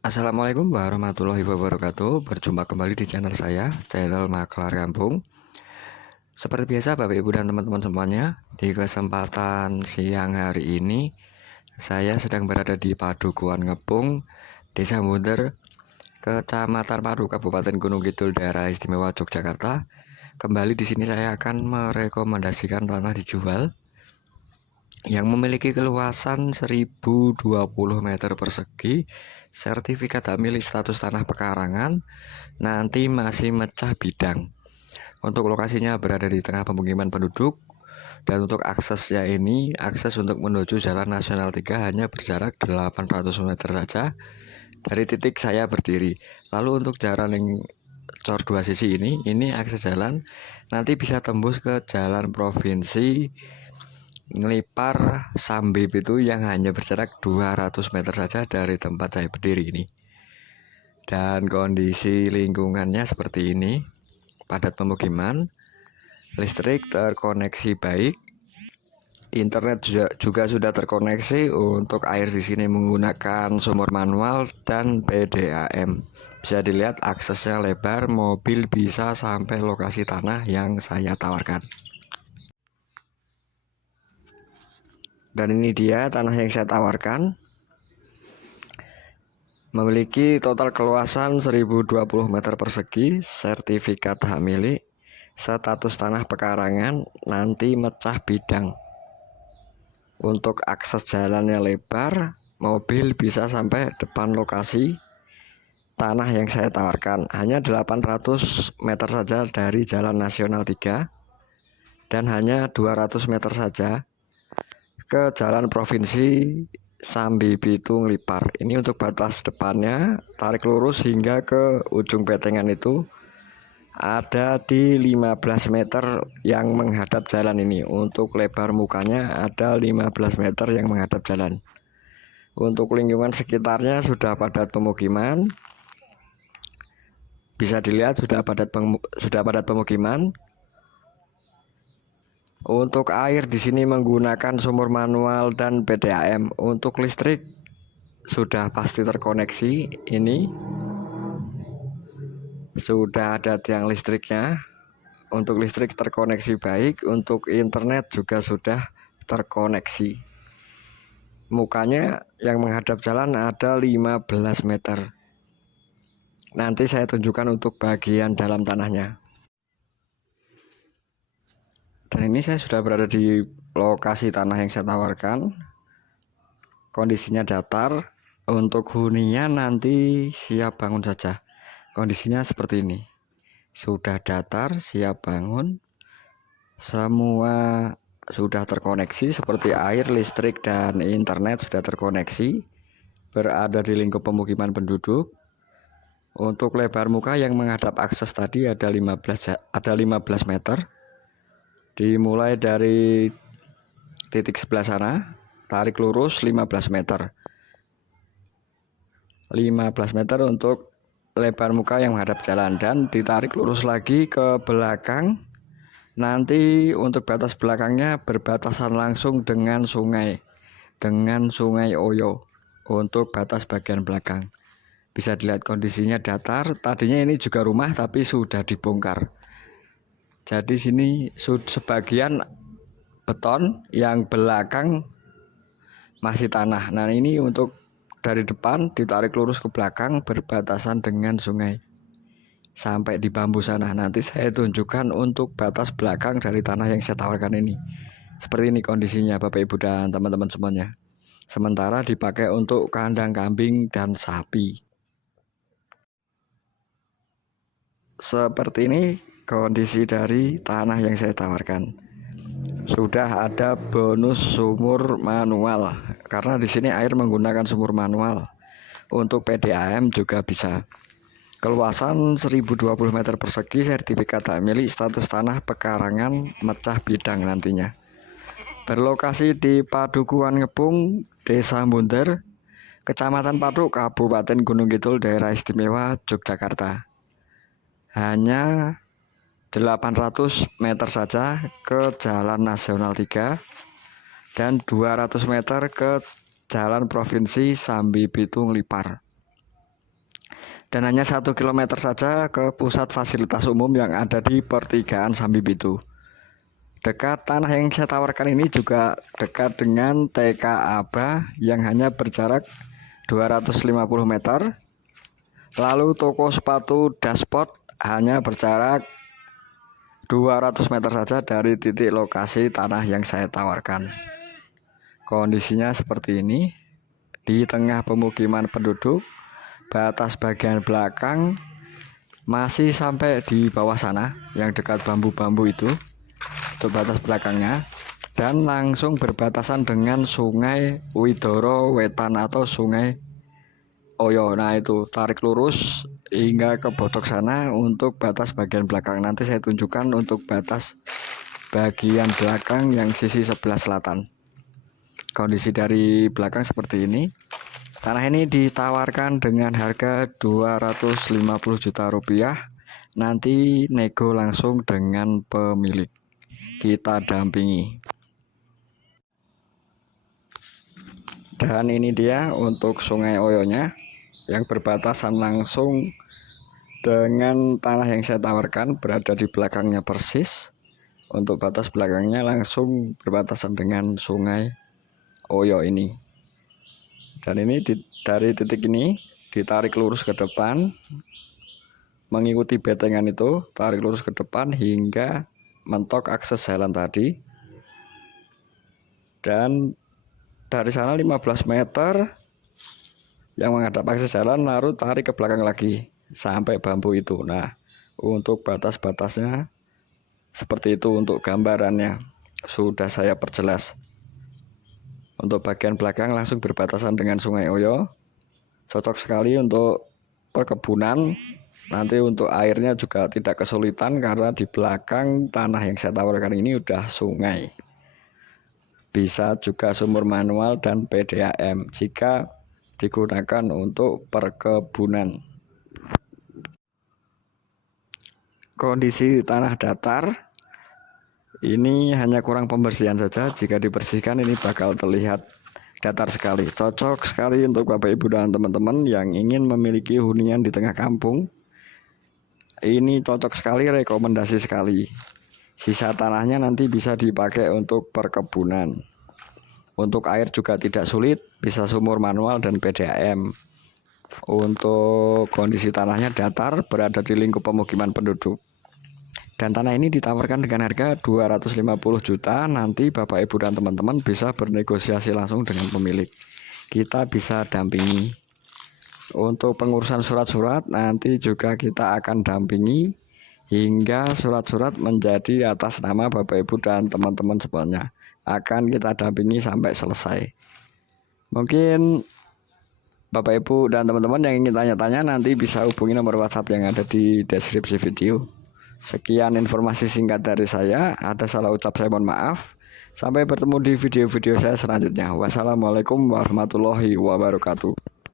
Assalamualaikum warahmatullahi wabarakatuh. Berjumpa kembali di channel saya, channel Maklar Kampung. Seperti biasa, Bapak Ibu dan teman-teman semuanya, di kesempatan siang hari ini, saya sedang berada di Padukuhan Ngepung, Desa Bunder, Kecamatan Padu, Kabupaten Gunung Kidul, Daerah Istimewa Yogyakarta. Kembali di sini saya akan merekomendasikan tanah dijual yang memiliki keluasan 1020 meter persegi, sertifikat hak milik status tanah pekarangan, nanti masih mecah bidang. Untuk lokasinya berada di tengah pemukiman penduduk, dan untuk aksesnya ini, akses untuk menuju Jalan Nasional 3 hanya berjarak 800 meter saja dari titik saya berdiri. Lalu untuk jalan yang cor dua sisi ini akses jalan nanti bisa tembus ke jalan provinsi Ngelipar Sambib itu yang hanya berjarak 200 meter saja dari tempat saya berdiri ini. Dan kondisi lingkungannya seperti ini, padat pemukiman, listrik terkoneksi baik, internet juga sudah terkoneksi. Untuk air di sini menggunakan sumur manual dan PDAM. Bisa dilihat aksesnya lebar, mobil bisa sampai lokasi tanah yang saya tawarkan. Dan ini dia tanah yang saya tawarkan. Memiliki total keluasan 1020 meter persegi, sertifikat hak milik, status tanah pekarangan, nanti mecah bidang. Untuk akses jalannya lebar, mobil bisa sampai depan lokasi tanah yang saya tawarkan. Hanya 800 meter saja dari Jalan Nasional 3 dan hanya 200 meter saja ke Jalan Provinsi Sambi Bitung Lipar. Ini untuk batas depannya, tarik lurus hingga ke ujung petengan itu ada di 15 meter yang menghadap jalan ini. Untuk lebar mukanya ada 15 meter yang menghadap jalan. Untuk lingkungan sekitarnya sudah padat pemukiman. Bisa dilihat sudah padat pemukiman. Untuk air di sini menggunakan sumur manual dan PDAM. Untuk listrik sudah pasti terkoneksi. Ini sudah ada tiang listriknya. Untuk listrik terkoneksi baik. Untuk internet juga sudah terkoneksi. Mukanya yang menghadap jalan ada 15 meter. Nanti saya tunjukkan untuk bagian dalam tanahnya. Dan ini saya sudah berada di lokasi tanah yang saya tawarkan. Kondisinya datar. Untuk hunian nanti siap bangun saja. Kondisinya seperti ini. Sudah datar, siap bangun. Semua sudah terkoneksi seperti air, listrik, dan internet sudah terkoneksi. Berada di lingkup pemukiman penduduk. Untuk lebar muka yang menghadap akses tadi ada 15 meter. Dimulai dari titik sebelah sana, tarik lurus 15 meter. 15 meter untuk lebar muka yang menghadap jalan dan ditarik lurus lagi ke belakang. Nanti untuk batas belakangnya berbatasan langsung dengan sungai Oyo untuk batas bagian belakang. Bisa dilihat kondisinya datar. Tadinya ini juga rumah tapi sudah dibongkar. Jadi sini sebagian beton, yang belakang masih tanah. Nah ini untuk dari depan ditarik lurus ke belakang berbatasan dengan sungai sampai di bambu sana. Nanti saya tunjukkan untuk batas belakang dari tanah yang saya tawarkan ini. Seperti ini kondisinya Bapak Ibu dan teman-teman semuanya. Sementara dipakai untuk kandang kambing dan sapi. Seperti ini kondisi dari tanah yang saya tawarkan. Sudah ada bonus sumur manual karena di sini air menggunakan sumur manual. Untuk PDAM juga bisa. Keluasan 1020 meter persegi, sertifikat hak milik, status tanah pekarangan, mecah bidang nantinya. Berlokasi di Padukuhan Ngepung, Desa Bunder, Kecamatan Padu, Kabupaten Gunung Kidul, Daerah Istimewa Yogyakarta. Hanya 800 meter saja ke Jalan Nasional 3 dan 200 meter ke Jalan Provinsi Sambi Bitung Lipar. dan hanya 1 km saja ke pusat fasilitas umum yang ada di pertigaan Sambi Pitu. Dekat tanah yang saya tawarkan ini juga dekat dengan TK Aba yang hanya berjarak 250 meter. Lalu toko sepatu Dasport hanya berjarak 200 meter saja dari titik lokasi tanah yang saya tawarkan. Kondisinya seperti ini, di tengah pemukiman penduduk, batas bagian belakang masih sampai di bawah sana yang dekat bambu-bambu itu batas belakangnya, dan langsung berbatasan dengan Sungai Widoro Wetan atau Sungai Oyo. Nah itu tarik lurus hingga ke Bodok sana untuk batas bagian belakang. Nanti saya tunjukkan untuk batas bagian belakang yang sisi sebelah selatan. Kondisi dari belakang seperti ini. Tanah ini ditawarkan dengan harga 250 juta rupiah. Nanti nego langsung dengan pemilik. Kita dampingi. Dan ini dia untuk Sungai Oyonya yang berbatasan langsung dengan tanah yang saya tawarkan, berada di belakangnya persis. Untuk batas belakangnya langsung berbatasan dengan Sungai Oyo ini. Dan ini dari titik ini ditarik lurus ke depan, mengikuti betengan itu, tarik lurus ke depan hingga mentok akses jalan tadi. Dan dari sana 15 meter yang menghadap akses jalan, lalu tarik ke belakang lagi sampai bambu itu. Nah, untuk batas-batasnya seperti itu. Untuk gambarannya sudah saya perjelas. Untuk bagian belakang langsung berbatasan dengan Sungai Oyo. Cocok sekali untuk perkebunan. Nanti untuk airnya juga tidak kesulitan karena di belakang tanah yang saya tawarkan ini udah sungai. Bisa juga sumur manual dan PDAM jika digunakan untuk perkebunan. Kondisi tanah datar ini hanya kurang pembersihan saja. Jika dibersihkan ini bakal terlihat datar sekali. Cocok sekali untuk Bapak Ibu dan teman-teman yang ingin memiliki hunian di tengah kampung. Ini cocok sekali, rekomendasi sekali. Sisa tanahnya nanti bisa dipakai untuk perkebunan. Untuk air juga tidak sulit, bisa sumur manual dan PDAM. Untuk kondisi tanahnya datar, berada di lingkup pemukiman penduduk. Dan tanah ini ditawarkan dengan harga 250 juta. Nanti Bapak Ibu dan teman-teman bisa bernegosiasi langsung dengan pemilik. Kita bisa dampingi. Untuk pengurusan surat-surat nanti juga kita akan dampingi hingga surat-surat menjadi atas nama Bapak Ibu dan teman-teman semuanya. Akan kita dampingi sampai selesai. Mungkin Bapak Ibu dan teman-teman yang ingin tanya-tanya nanti bisa hubungi nomor WhatsApp yang ada di deskripsi video. Sekian informasi singkat dari saya. Ada salah ucap saya mohon maaf. Sampai bertemu di video-video saya selanjutnya. Wassalamualaikum warahmatullahi wabarakatuh.